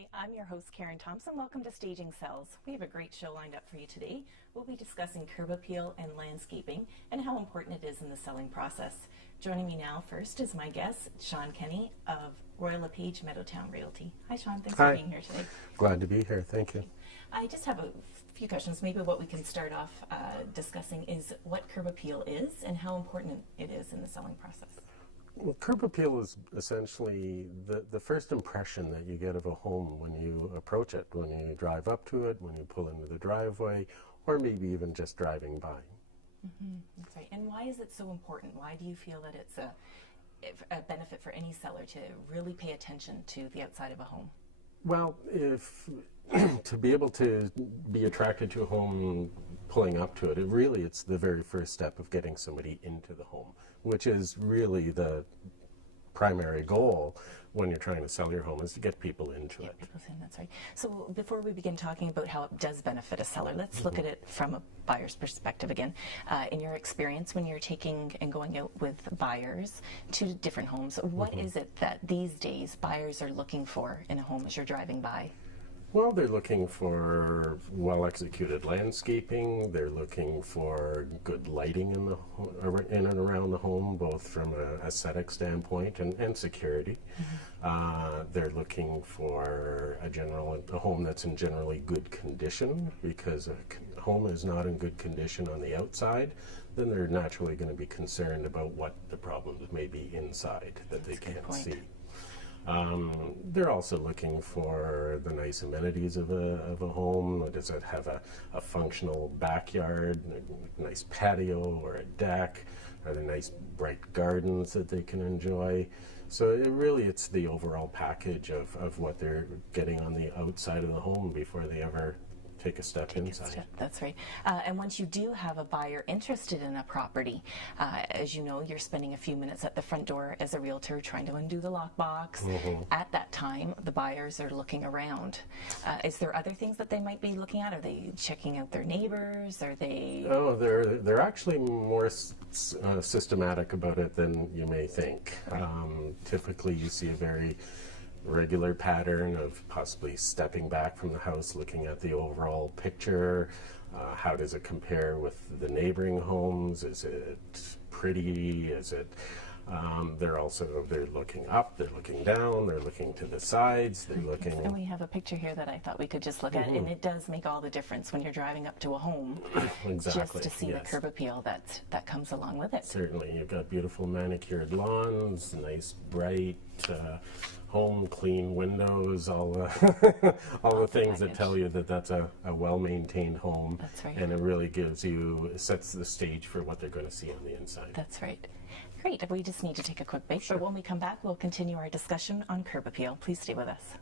Hi, I'm your host, Karen Thompson. Welcome to Staging Cells. We have a great show lined up for you today. We'll be discussing curb appeal and landscaping and how important it is in the selling process. Joining me now first is my guest, Shawn Kenny of Royal LePage Meadowtown Realty. Hi, Shawn. Thanks for being here today. Glad to be here. Thank you. I just have a few questions. Maybe what we can start off discussing is what curb appeal is and how important it is in the selling process. Well, curb appeal is essentially the first impression that you get of a home when you approach it, when you drive up to it, when you pull into the driveway, or maybe even just driving by. Mm-hmm. That's right. And why is it so important? Why do you feel that it's a benefit for any seller to really pay attention to the outside of a home? Well, if to be able to be attracted to a home, pulling up to it, it's the very first step of getting somebody into the home, which is really the primary goal when you're trying to sell your home, is to get people into it. People in, that's right. So before we begin talking about how it does benefit a seller, let's look at it from a buyer's perspective again. In your experience, when you're taking and going out with buyers to different homes, what is it that these days buyers are looking for in a home as you're driving by? Well, they're looking for well-executed landscaping. They're looking for good lighting in and around the home, both from an aesthetic standpoint and security. Mm-hmm. They're looking for a home that's in generally good condition, because a home is not in good condition on the outside, then they're naturally going to be concerned about what the problems may be inside that they can't see. They're also looking for the nice amenities of a home. Does it have a functional backyard, a nice patio or a deck? Are there nice bright gardens that they can enjoy? So it's the overall package of what they're getting on the outside of the home before they ever take a step inside. That's right. And once you do have a buyer interested in a property, as you know, you're spending a few minutes at the front door as a realtor trying to undo the lockbox. Mm-hmm. At that time, the buyers are looking around. Is there other things that they might be looking at? Are they checking out their neighbors? Are they? Oh, they're actually more systematic about it than you may think. Typically, you see a very regular pattern of possibly stepping back from the house, looking at the overall picture. How does it compare with the neighboring homes? Is it pretty? Is it? They're looking up, they're looking down, they're looking to the sides, they're looking. And we have a picture here that I thought we could just look at, and it does make all the difference when you're driving up to a home. Exactly. Just to see the curb appeal that comes along with it. Certainly, you've got beautiful manicured lawns, nice bright home, clean windows, all the things that tell you that that's a well-maintained home. That's right. And it sets the stage for what they're going to see on the inside. That's right. Great. We just need to take a quick break, but when we come back, we'll continue our discussion on curb appeal. Please stay with us.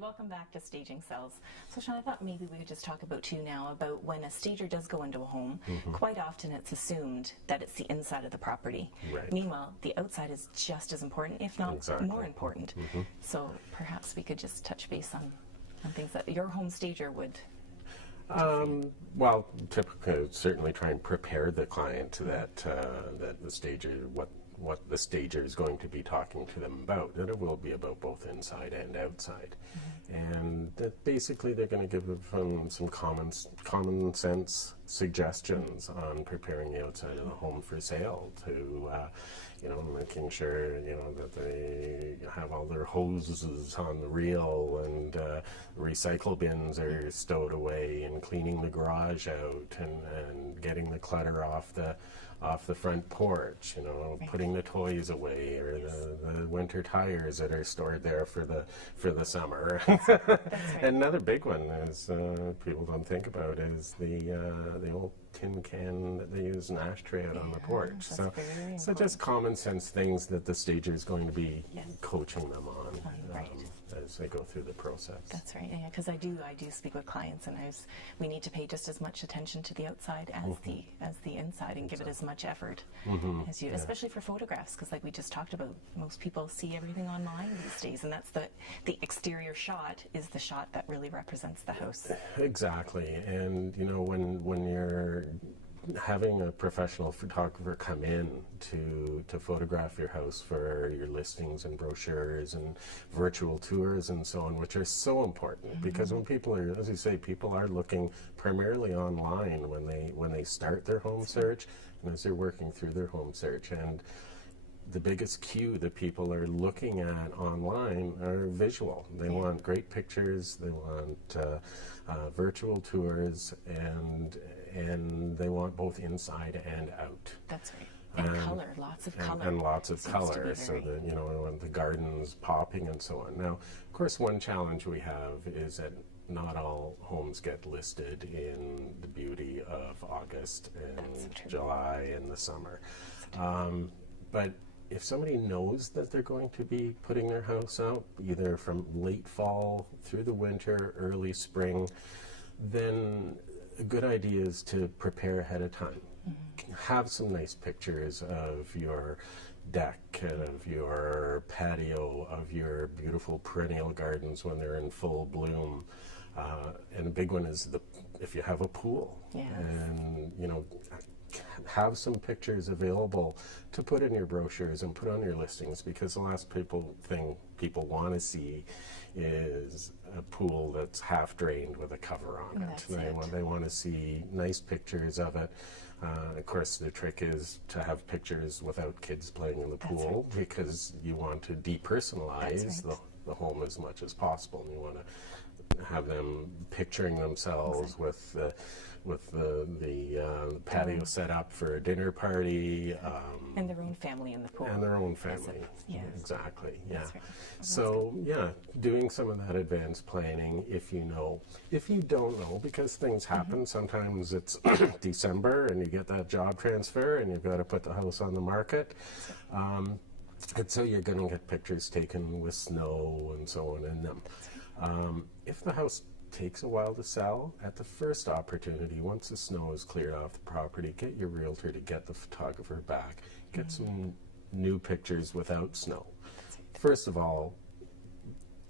Welcome back to Staging Cells. So Shawn, I thought maybe we could just talk about when a stager does go into a home, quite often it's assumed that it's the inside of the property. Right. Meanwhile, the outside is just as important, if not more important. Mm-hmm. So perhaps we could just touch base on things that your home stager would. Well, typically, certainly try and prepare the client that the stager, what the stager is going to be talking to them about, that it will be about both inside and outside. And that basically they're going to give them some common sense suggestions on preparing the outside of the home for sale, to making sure that they have all their hoses on the reel, and recycle bins are stowed away, and cleaning the garage out, and getting the clutter off the front porch, putting the toys away, or the winter tires that are stored there for the summer. That's right. And another big one is people don't think about is the old tin can that they use an ashtray out on the porch. So just common sense things that the stager is going to be coaching them on. Right. As they go through the process. That's right. Yeah, because I do speak with clients, and we need to pay just as much attention to the outside as the inside, and give it as much effort as you, especially for photographs, because like we just talked about, most people see everything online these days, and that's the exterior shot is the shot that really represents the house. Exactly. And when you're having a professional photographer come in to photograph your house for your listings and brochures and virtual tours and so on, which are so important, because when people are, as you say, people are looking primarily online when they start their home search, and as they're working through their home search. And the biggest cue that people are looking at online are visual. They want great pictures, they want virtual tours, and they want both inside and out. That's right. And color, lots of color. And lots of color, so that, when the garden's popping and so on. Now, of course, one challenge we have is that not all homes get listed in the beauty of August and July and the summer. But if somebody knows that they're going to be putting their house out, either from late fall through the winter, early spring, then a good idea is to prepare ahead of time. Have some nice pictures of your deck and of your patio, of your beautiful perennial gardens when they're in full bloom. And a big one is if you have a pool. Yes. And, have some pictures available to put in your brochures and put on your listings, because the last thing people want to see is a pool that's half drained with a cover on it. They want to see nice pictures of it. Of course, the trick is to have pictures without kids playing in the pool, because you want to depersonalize the home as much as possible. And you want to have them picturing themselves with the patio set up for a dinner party. And their own family in the pool. And their own family. Yes. Exactly, yeah. That's right. So, doing some of that advanced planning if you know. If you don't know, because things happen, sometimes it's December and you get that job transfer and you've got to put the house on the market. And so you're going to get pictures taken with snow and so on in them. If the house takes a while to sell, at the first opportunity, once the snow is cleared off the property, get your realtor to get the photographer back. Get some new pictures without snow. First of all,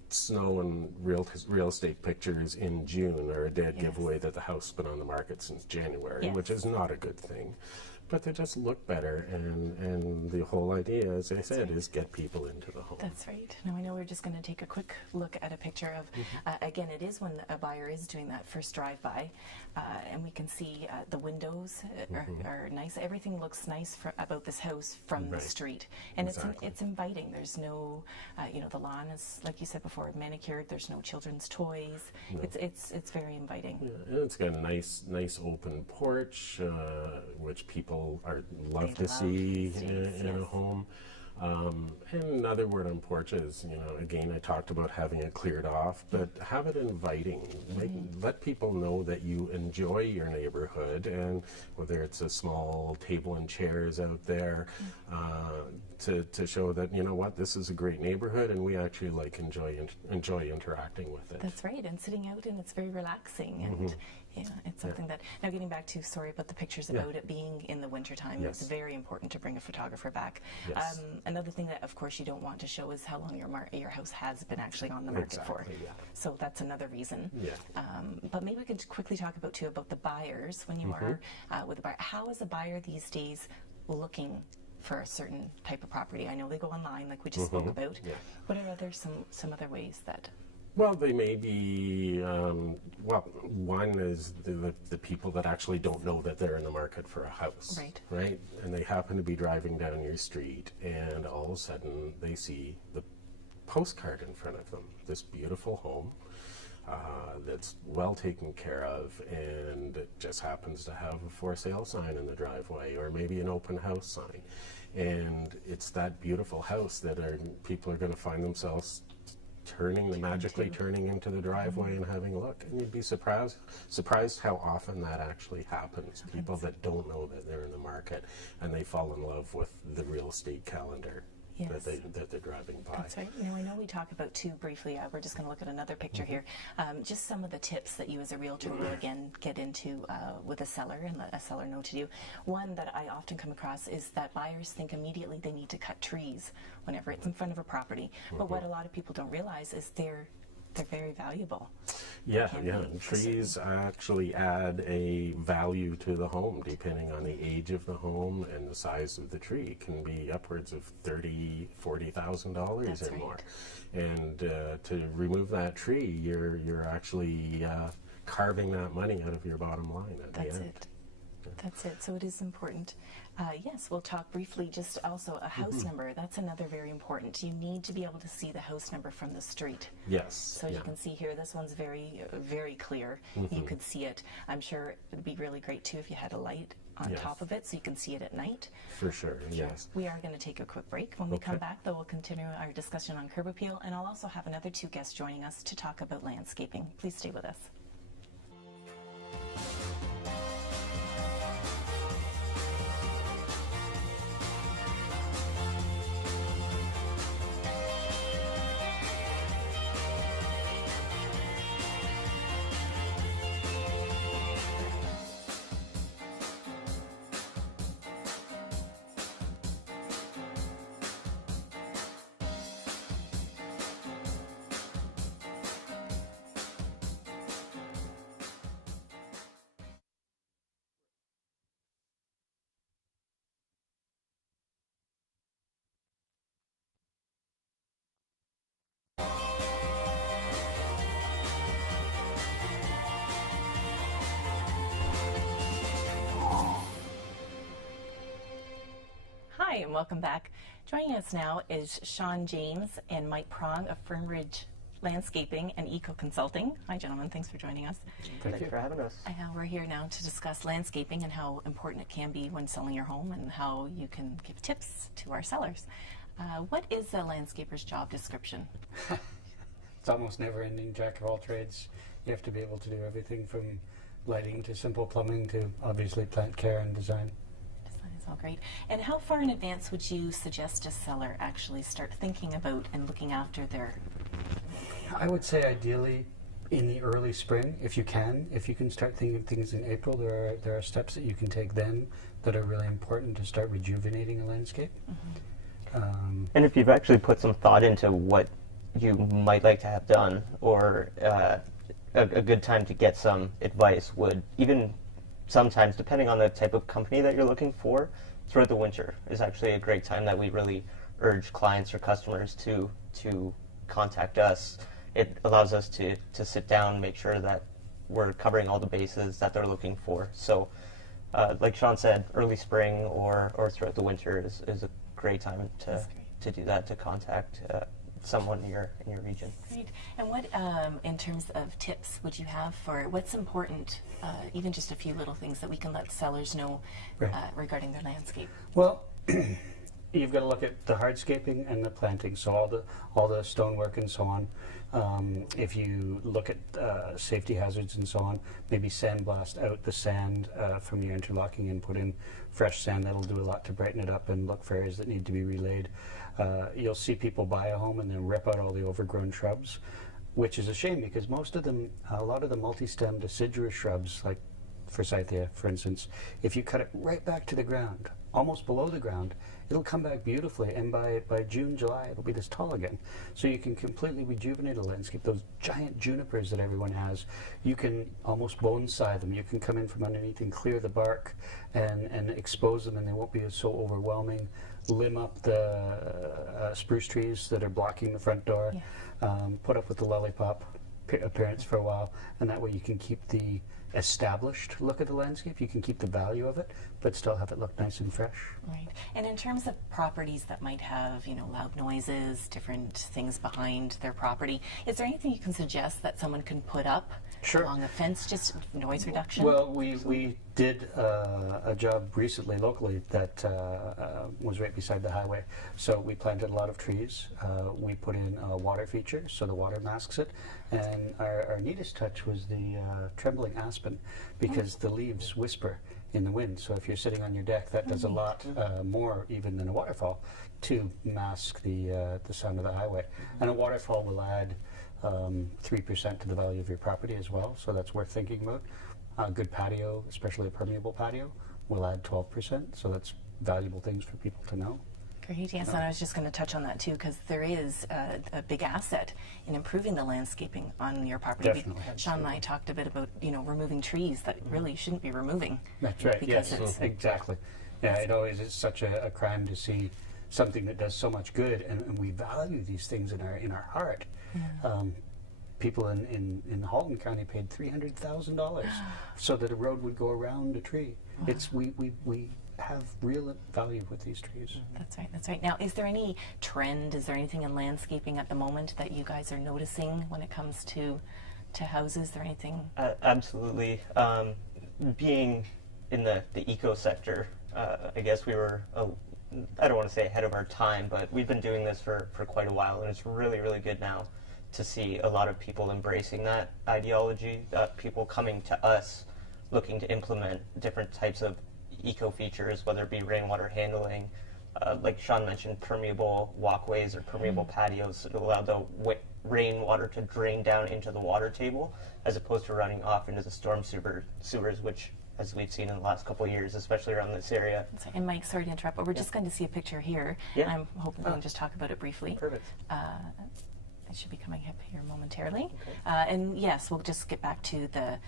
snow and real estate pictures in June are a dead giveaway that the house has been on the market since January, which is not a good thing. But they just look better, and the whole idea, as I said, is get people into the home. That's right. Now, I know we're just going to take a quick look at a picture of, again, it is when a buyer is doing that first drive-by, and we can see the windows are nice. Everything looks nice about this house from the street, and it's inviting. There's no, the lawn is, like you said before, manicured. There's no children's toys. No. It's very inviting. Yeah, and it's got a nice open porch, which people love to see in a home. And another word on porch is, again, I talked about having it cleared off, but have it inviting. Let people know that you enjoy your neighborhood, and whether it's a small table and chairs out there, to show that, this is a great neighborhood and we actually enjoy interacting with it. That's right, and sitting out, and it's very relaxing, and it's something that, now getting back to, sorry about the pictures about it being in the wintertime, it's very important to bring a photographer back. Another thing that, of course, you don't want to show is how long your house has been actually on the market for. So that's another reason. But maybe we could quickly talk about the buyers when you are with a buyer. How is a buyer these days looking for a certain type of property? I know they go online, like we just spoke about. Yeah. What are some other ways that? Well, they may be, one is the people that actually don't know that they're in the market for a house. Right? And they happen to be driving down your street, and all of a sudden they see the postcard in front of them, this beautiful home that's well taken care of, and it just happens to have a for sale sign in the driveway, or maybe an open house sign. And it's that beautiful house that people are going to find themselves magically turning into the driveway and having a look. And you'd be surprised how often that actually happens. People that don't know that they're in the market, and they fall in love with the real estate calendar that they're driving by. That's right. I know we talk about too briefly, we're just going to look at another picture here, just some of the tips that you as a realtor will again get into with a seller and let a seller know to do. One that I often come across is that buyers think immediately they need to cut trees whenever it's in front of a property. But what a lot of people don't realize is they're very valuable. Yeah. Trees actually add a value to the home depending on the age of the home and the size of the tree. It can be upwards of $30,000-$40,000 or more. And to remove that tree, you're actually carving that money out of your bottom line at the end. That's it. So it is important. Yes, we'll talk briefly just also a house number. That's another very important. You need to be able to see the house number from the street. Yes. So you can see here, this one's very, very clear. You could see it. I'm sure it would be really great too if you had a light on top of it so you can see it at night. For sure, yes. We are going to take a quick break. When we come back, though, we'll continue our discussion on curb appeal, and I'll also have another two guests joining us to talk about landscaping. Please stay with us. Hi, and welcome back. Joining us now is Shawn James and Mike Prong of Fern Landscaping and Eco Consulting. Hi, gentlemen. Thanks for joining us. Thank you for having us. We're here now to discuss landscaping and how important it can be when selling your home and how you can give tips to our sellers. What is a landscaper's job description? It's almost never-ending, jack of all trades. You have to be able to do everything from lighting to simple plumbing to obviously plant care and design. That's all great. And how far in advance would you suggest a seller actually start thinking about and looking after their? I would say ideally in the early spring, if you can start thinking of things in April. There are steps that you can take then that are really important to start rejuvenating a landscape. And if you've actually put some thought into what you might like to have done, or a good time to get some advice would even sometimes, depending on the type of company that you're looking for, throughout the winter is actually a great time that we really urge clients or customers to contact us. It allows us to sit down, make sure that we're covering all the bases that they're looking for. So like Shawn said, early spring or throughout the winter is a great time to do that, to contact someone in your region. Great. And what, in terms of tips, would you have for what's important, even just a few little things that we can let sellers know regarding their landscape? Well, you've got to look at the hardscaping and the planting, so all the stonework and so on. If you look at safety hazards and so on, maybe sandblast out the sand from your interlocking and put in fresh sand. That'll do a lot to brighten it up and look for areas that need to be relayed. You'll see people buy a home and then rip out all the overgrown shrubs, which is a shame because most of them, a lot of the multi-stem deciduous shrubs, like forsythia, for instance, if you cut it right back to the ground, almost below the ground, it'll come back beautifully, and by June, July, it'll be this tall again. So you can completely rejuvenate a landscape. Those giant junipers that everyone has, you can almost bonsai them. You can come in from underneath and clear the bark and expose them, and they won't be so overwhelming. limb up the spruce trees that are blocking the front door, put up with the lollipop appearance for a while, and that way you can keep the established look of the landscape, you can keep the value of it, but still have it look nice and fresh. Right. And in terms of properties that might have, loud noises, different things behind their property, is there anything you can suggest that someone can put up along a fence, just noise reduction? Well, we did a job recently locally that was right beside the highway. So we planted a lot of trees. We put in a water feature, so the water masks it. And our neatest touch was the trembling aspen, because the leaves whisper in the wind. So if you're sitting on your deck, that does a lot more even than a waterfall to mask the sound of the highway. And a waterfall will add 3% to the value of your property as well, so that's worth thinking about. A good patio, especially a permeable patio, will add 12%, so that's valuable things for people to know. Great, yes, and I was just going to touch on that too, because there is a big asset in improving the landscaping on your property. Definitely. Shawn and I talked a bit about, removing trees that really shouldn't be removing. That's right, because yes, it's exactly. Yeah, it always is such a crime to see something that does so much good, and we value these things in our heart. People in Halton County paid $300,000 so that a road would go around a tree. It's we have real value with these trees. That's right, that's right. Now, is there any trend, is there anything in landscaping at the moment that you guys are noticing when it comes to houses? Is there anything? Absolutely. Being in the eco sector, I guess we were, I don't want to say ahead of our time, but we've been doing this for quite a while, and it's really, really good now to see a lot of people embracing that ideology, people coming to us looking to implement different types of eco features, whether it be rainwater handling, like Shawn mentioned, permeable walkways or permeable patios that allow the rainwater to drain down into the water table as opposed to running off into the storm sewers, which, as we've seen in the last couple of years, especially around this area. And Mike, sorry to interrupt, but we're just going to see a picture here. Yeah. And I'm hoping we can just talk about it briefly. Perfect. It should be coming up here momentarily. And yes, we'll just get back to the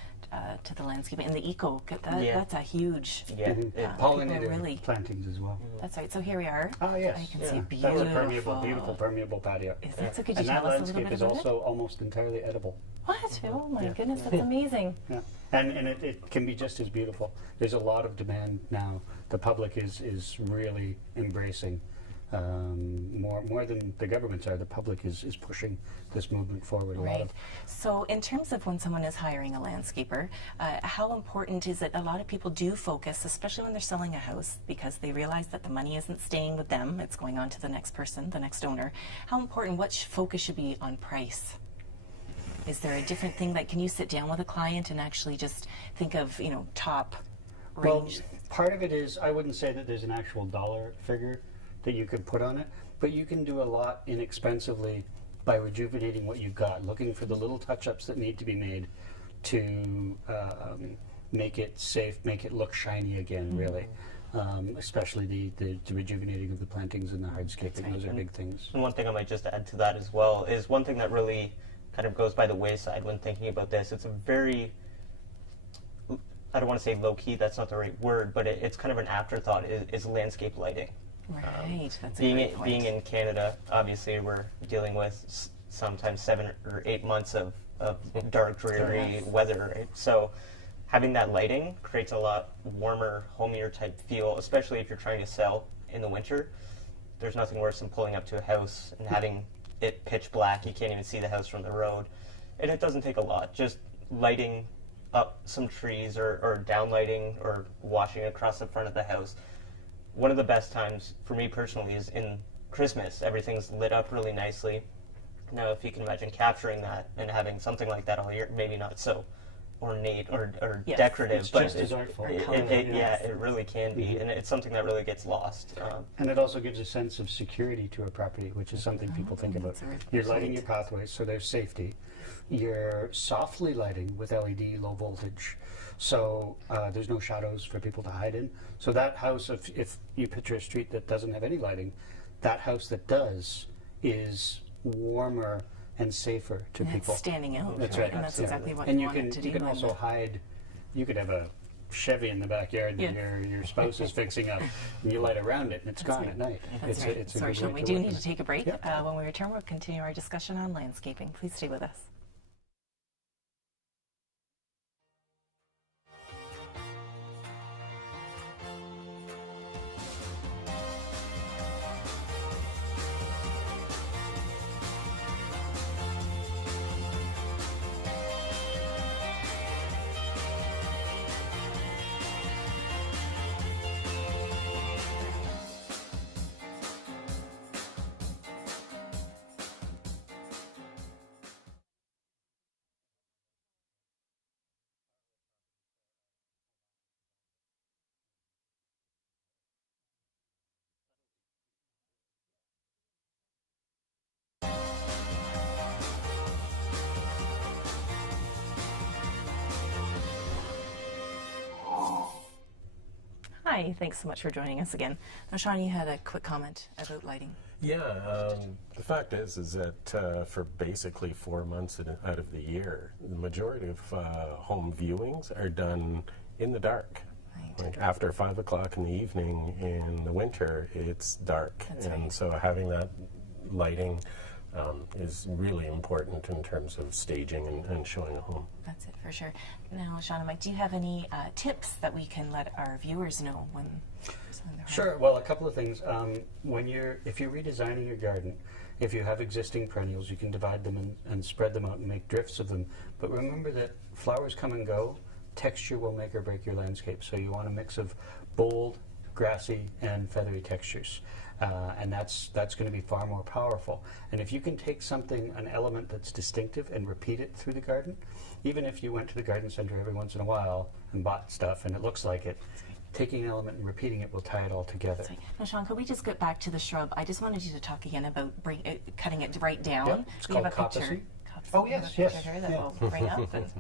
landscaping and the eco. That's a huge. Yeah. Pollinator really plantings as well. That's right. So here we are. Ah, yes. You can see That's a beautiful, beautiful permeable patio. Is that so? Could you And that tell us a little landscape bit is about also almost entirely edible. it? What? Oh my Yeah. goodness, that's amazing. Yeah, and it can be just as beautiful. There's a lot of demand now. The public is really embracing more than the governments are. The public is pushing this movement forward. A lot Right. of So in terms of when someone is hiring a landscaper, how important is it? A lot of people do focus, especially when they're selling a house, because they realize that the money isn't staying with them. It's going on to the next person, the next owner. How important, what focus should be on price? Is there a different thing that, can you sit down with a client and actually just think of, top range? Well, part of it is, I wouldn't say that there's an actual dollar figure that you could put on it, but you can do a lot inexpensively by rejuvenating what you've got, looking for the little touch-ups that need to be made to make it safe, make it look shiny again, really. Especially the rejuvenating of the plantings and the hardscaping. Those are big things. And one thing I might just add to that as well is one thing that really kind of goes by the wayside when thinking about this. It's a very, I don't want to say low-key, that's not the right word, but it's kind of an afterthought, is landscape lighting. Right, that's a great point. Being in Canada, obviously we're dealing with sometimes 7 or 8 months of dark, dreary weather, right? So having that lighting creates a lot warmer, homier type feel, especially if you're trying to sell in the winter. There's nothing worse than pulling up to a house and having it pitch black. You can't even see the house from the road. And it doesn't take a lot. Just lighting up some trees or downlighting or washing across the front of the house. One of the best times for me personally is in Christmas. Everything's lit up really nicely. Now, if you can imagine capturing that and having something like that all year, maybe not so ornate or Yes. decorative, It's but just as artful. it really can be, and it's something that really gets lost. And it also gives a sense of security to a property, which is something people think about. that's a really good You're lighting point. your pathways, so there's safety. You're softly lighting with LED low voltage, so there's no shadows for people to hide in. So that house, if you picture a street that doesn't have any lighting, that house that does is warmer and safer to And people. it's standing out. That's right. And that's exactly what And you you want can it to do. you can also and hide. You could have a Chevy in the backyard that Yeah. your spouse is fixing up, and you light around it, and it's gone right. at night. That's it's right. it's a Sorry, good Shawn, way we to do work need it. to take a break. Yep. When we return, we'll continue our discussion on landscaping. Please stay with us. Hi, thanks so much for joining us again. Now, Shawn, you had a quick comment about lighting. Yeah, the fact is that for basically 4 months out of the year, the majority of home viewings are done in the dark. Right. Like after 5 o'clock in the evening in the winter, it's dark. That's and right. so having that lighting is really important in terms of staging and showing a home. That's it for sure. Now, Shawn and Mike, do you have any tips that we can let our viewers know when selling their home? Sure. Well, a couple of things. If you're redesigning your garden, if you have existing perennials, you can divide them and spread them out and make drifts of them. But remember that flowers come and go. Texture will make or break your landscape. So you want a mix of bold, grassy, and feathery textures. And that's going to be far more powerful. And if you can take an element that's distinctive and repeat it through the garden, even if you went to the garden center every once in a while and bought stuff and it looks like it, taking an element and repeating it will tie it all together. Sorry. Now, Shawn, could we just get back to the shrub? I just wanted you to talk again about cutting it right down. Yep, it's We have called a picture. coppicing. Oh, We have a yes, yes, picture here that yeah. we'll bring up. And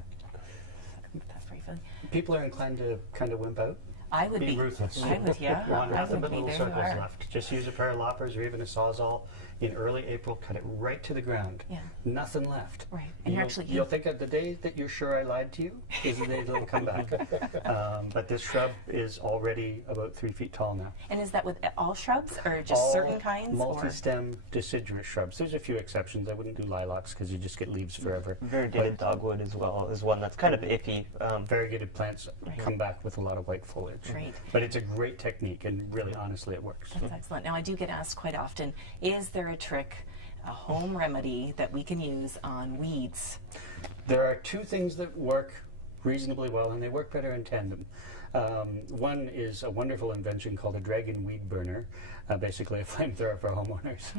that's briefly. People are inclined to kind of wimp out. I would Be be. ruthless. I would, yeah. Want I nothing would but be. little There you circles are. left. Just use a pair of loppers or even a sawzall in early April. Cut it right to the ground. Yeah. Nothing left. Right. And You'll think of the day that you're sure I lied to you is the day it'll come back. But this shrub is already about 3 feet tall now. And is that with all shrubs or just certain kinds? Or? Multi-stem deciduous shrubs. There's a few exceptions. I wouldn't do lilacs because you just get leaves forever. Variegated dogwood as well is one that's kind of iffy. Variegated plants come back with a lot of white foliage. Right. But it's a great technique, and really, honestly, it works. That's excellent. Now, I do get asked quite often, is there a trick, a home remedy that we can use on weeds? There are two things that work reasonably well, and they work better in tandem. One is a wonderful invention called a dragon weed burner, basically a flamethrower for homeowners.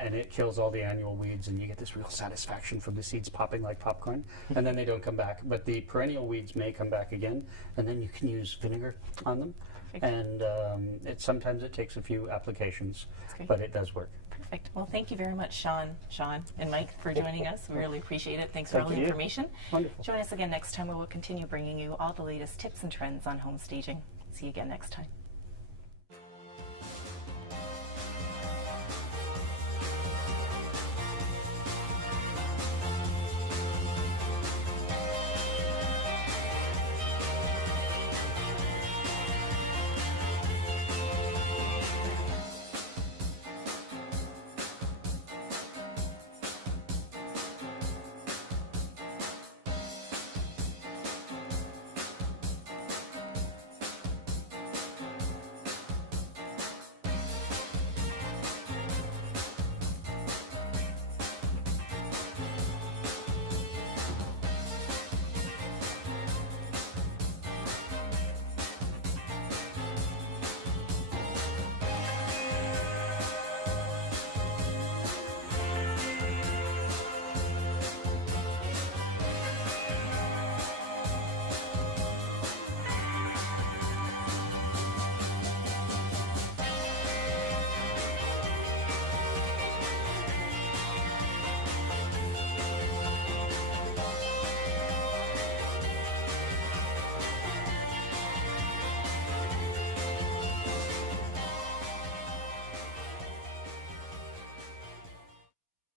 And it kills all the annual weeds, and you get this real satisfaction from the seeds popping like popcorn, and then they don't come back. But the perennial weeds may come back again, and then you can use vinegar on them. Perfect. And sometimes it takes a few applications, great. but it does work. Perfect. Well, thank you very much, Shawn, and Mike, for joining us. We really appreciate it. Thanks for all the you. information. Wonderful. Join us again next time where we'll continue bringing you all the latest tips and trends on home staging. See you again next time.